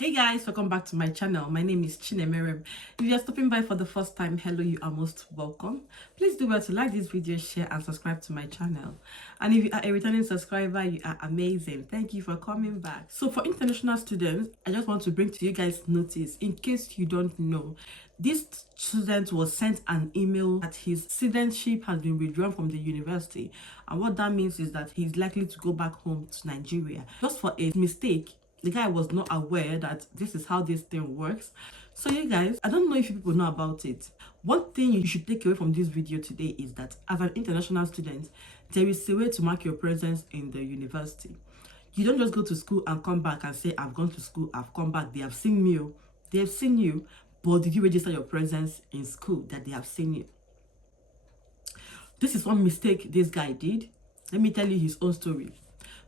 Hey guys, welcome back to my channel. My name is Chinemerem. If you are stopping by for the first time, hello, you are most welcome. Please do well to like this video, share and subscribe to my channel. And if you are a returning subscriber, you are amazing. Thank you for coming back. So for international students, I just want to bring to you guys notice, in case you don't know, this student was sent an email that his citizenship has been withdrawn from the university, and what that means is that he's likely to go back home to Nigeria. Just for a mistake, the guy was not aware that this is how this thing works. So you guys, I don't know if you people know about it. One thing you should take away from this video today is that as an international student, there is a way to mark your presence in the university. You don't just go to school and come back and say, I've gone to school, I've come back, they have seen me. They have seen you, but did you register your presence in school that they have seen you? This is one mistake this guy did. Let me tell you his own story.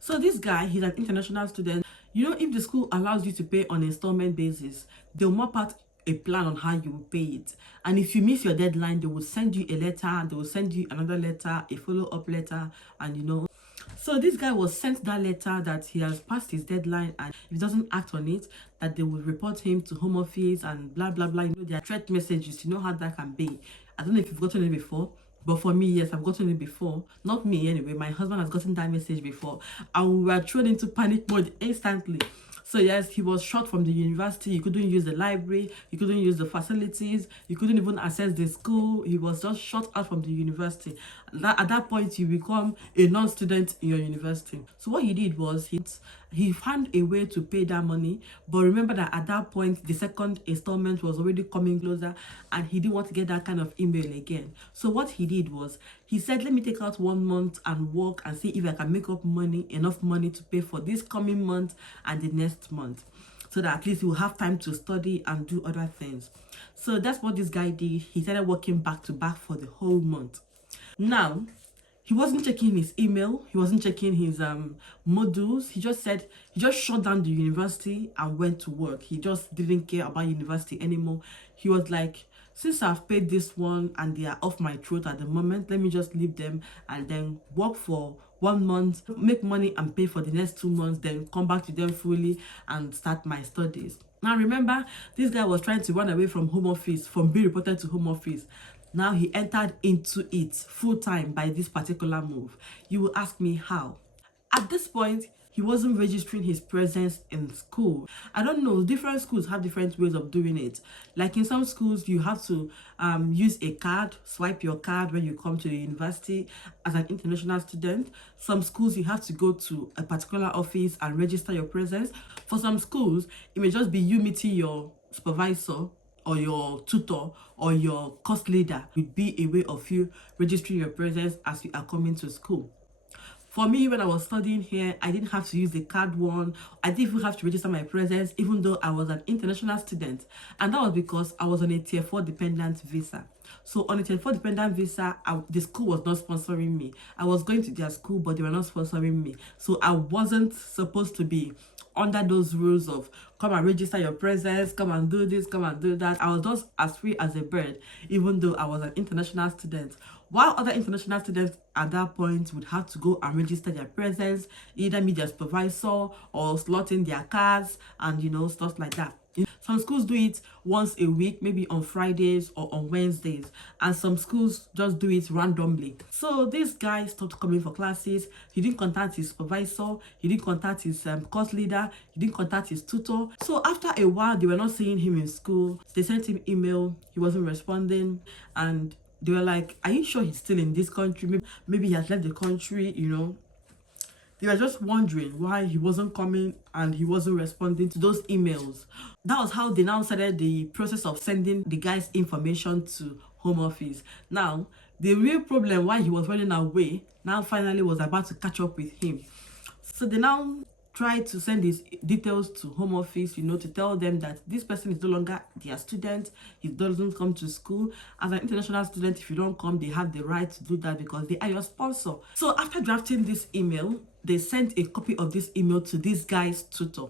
So this guy, he's an international student. You know, if the school allows you to pay on installment basis, they'll map out a plan on how you will pay it. And if you miss your deadline, they will send you a letter, they will send you another letter, a follow-up letter, and you know. So this guy was sent that letter that he has passed his deadline, and if he doesn't act on it, that they will report him to home office and blah blah blah. You know, there are threat messages. You know how that can be. I don't know if you've gotten it before, but for me, yes, I've gotten it before. Not me anyway. My husband has gotten that message before, and we were thrown into panic mode instantly. So yes, he was shot from the university. You couldn't use the library, you couldn't use the facilities, you couldn't even access the school. He was just shot out from the university. At that point, you become a non-student in your university. So what he did was he found a way to pay that money. But remember that at that point, the second installment was already coming closer, and he didn't want to get that kind of email again. So what he did was, he said, let me take out 1 month and work and see if I can make up enough money to pay for this coming month and the next month, so that at least he will have time to study and do other things. So that's what this guy did. He started working back to back for the whole month. Now, he wasn't checking his email, he wasn't checking his modules. He just shut down the university and went to work. He just didn't care about university anymore. He was like, since I've paid this one and they are off my throat at the moment, let me just leave them and then work for 1 month, make money and pay for the next 2 months, then come back to them fully and start my studies. Now remember, this guy was trying to run away from home office, from being reported to home office. Now he entered into it full time by this particular move. You will ask me how. At this point, he wasn't registering his presence in school. I don't know, different schools have different ways of doing it. Like in some schools, you have to use a card, swipe your card when you come to the university as an international student. Some schools, you have to go to a particular office and register your presence. For some schools, it may just be you meeting your supervisor or your tutor or your course leader. Would be a way of you registering your presence as you are coming to school. For me, when I was studying here, I didn't have to use the card one. I didn't even have to register my presence, even though I was an international student. And that was because I was on a Tier 4 dependent visa. So on a Tier 4 dependent visa, the school was not sponsoring me. I was going to their school, but they were not sponsoring me. So I wasn't supposed to be under those rules of come and register your presence, come and do this, come and do that. I was just as free as a bird, even though I was an international student. While other international students at that point would have to go and register their presence, either meet their supervisor or slot in their cards and, you know, stuff like that. Some schools do it once a week, maybe on Fridays or on Wednesdays, and some schools just do it randomly. So this guy stopped coming for classes. He didn't contact his supervisor, he didn't contact his course leader, he didn't contact his tutor. So after a while, they were not seeing him in school. They sent him email, he wasn't responding, and they were like, are you sure he's still in this country? Maybe he has left the country, you know. They were just wondering why he wasn't coming and he wasn't responding to those emails. That was how they now started the process of sending the guy's information to home office. Now, the real problem why he was running away now finally was about to catch up with him. So they now tried to send his details to home office, you know, to tell them that this person is no longer their student, he doesn't come to school. As an international student, if you don't come, they have the right to do that because they are your sponsor. So after drafting this email, they sent a copy of this email to this guy's tutor.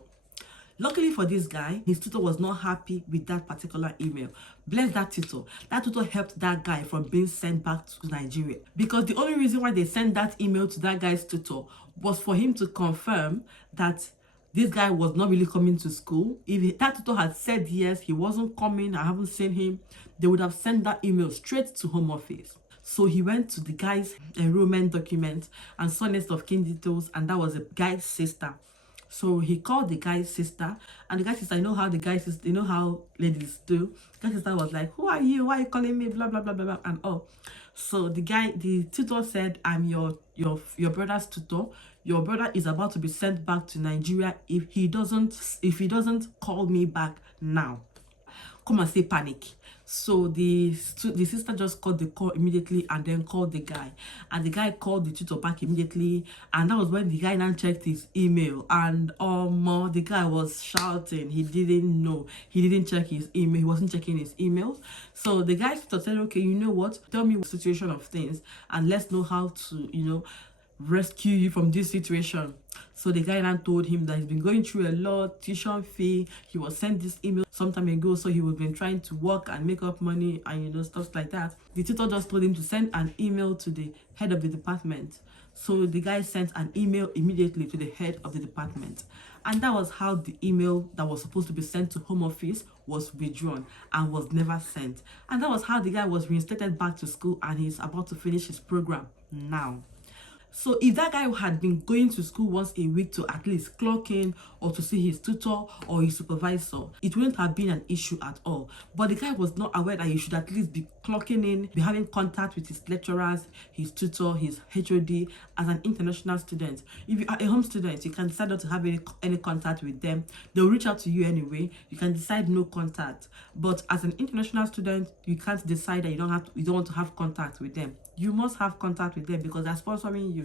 Luckily for this guy, his tutor was not happy with that particular email. Bless that tutor. That tutor helped that guy from being sent back to Nigeria. Because the only reason why they sent that email to that guy's tutor was for him to confirm that this guy was not really coming to school. If that tutor had said yes, he wasn't coming, I haven't seen him, they would have sent that email straight to Home Office. So he went to the guy's enrollment document and saw list of kin details, and that was the guy's sister. So he called the guy's sister, and the guy's sister, you know how the guy's sister, you know how ladies do. The guy's sister was like, "Who are you? Why are you calling me? Blah blah blah blah blah," and all. So the tutor said, "I'm your brother's tutor. Your brother is about to be sent back to Nigeria if he doesn't call me back now. Come and say panic." So the sister just called the call immediately and then called the guy, and the guy called the tutor back immediately, and that was when the guy now checked his email, and the guy was shouting. He didn't know, he didn't check his email, he wasn't checking his emails. So the guy said, "Okay, you know what, tell me what situation of things and let's know how to, you know, rescue you from this situation." So the guy now told him that he's been going through a lot, tuition fee, he was sent this email some time ago, so he was been trying to work and make up money and, you know, stuff like that. The tutor just told him to send an email to the head of the department. So the guy sent an email immediately to the head of the department, and that was how the email that was supposed to be sent to Home Office was withdrawn and was never sent. And that was how the guy was reinstated back to school, and he's about to finish his program now. So if that guy had been going to school once a week to at least clock in or to see his tutor or his supervisor, it wouldn't have been an issue at all. But the guy was not aware that he should at least be clocking in, be having contact with his lecturers, his tutor, his HOD as an international student. If you are a home student, you can decide not to have any contact with them. They'll reach out to you anyway. You can decide no contact. But as an international student, you can't decide that you don't want to have contact with them. You must have contact with them because they're sponsoring you.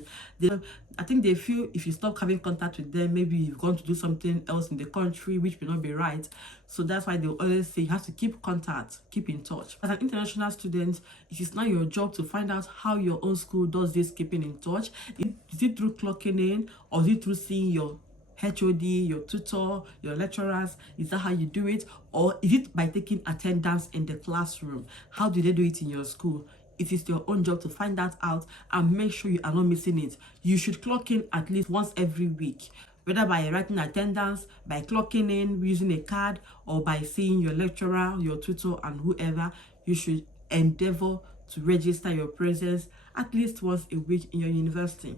I think they feel if you stop having contact with them, maybe you're going to do something else in the country which may not be right. So that's why they always say you have to keep contact, keep in touch. As an international student, it is not your job to find out how your own school does this keeping in touch. Is it through clocking in, or is it through seeing your HOD, your tutor, your lecturers? Is that how you do it? Or is it by taking attendance in the classroom? How do they do it in your school? It is your own job to find that out and make sure you are not missing it. You should clock in at least once every week, whether by writing attendance, by clocking in using a card, or by seeing your lecturer, your tutor, and whoever. You should endeavor to register your presence at least once a week in your university.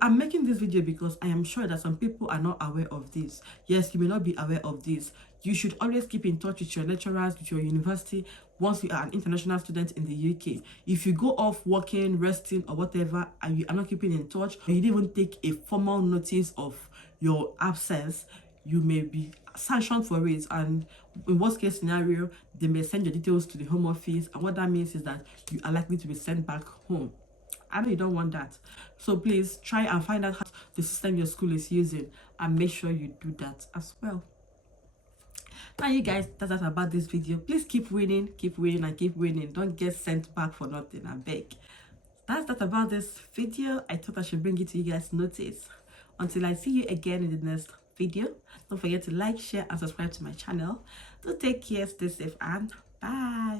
I'm making this video because I am sure that some people are not aware of this. Yes, you may not be aware of this. You should always keep in touch with your lecturers, with your university, once you are an international student in the UK. If you go off working, resting, or whatever, and you are not keeping in touch, or you didn't even take a formal notice of your absence, you may be sanctioned for it. And in worst case scenario, they may send your details to the Home Office, and what that means is that you are likely to be sent back home. I know you don't want that. So please try and find out how the system your school is using and make sure you do that as well. Now you guys, that's about this video. Please keep winning and keep winning. Don't get sent back for nothing, I beg. That's about this video. I thought I should bring it to you guys' notice. Until I see you again in the next video, don't forget to like, share, and subscribe to my channel. Do take care, stay safe, and bye.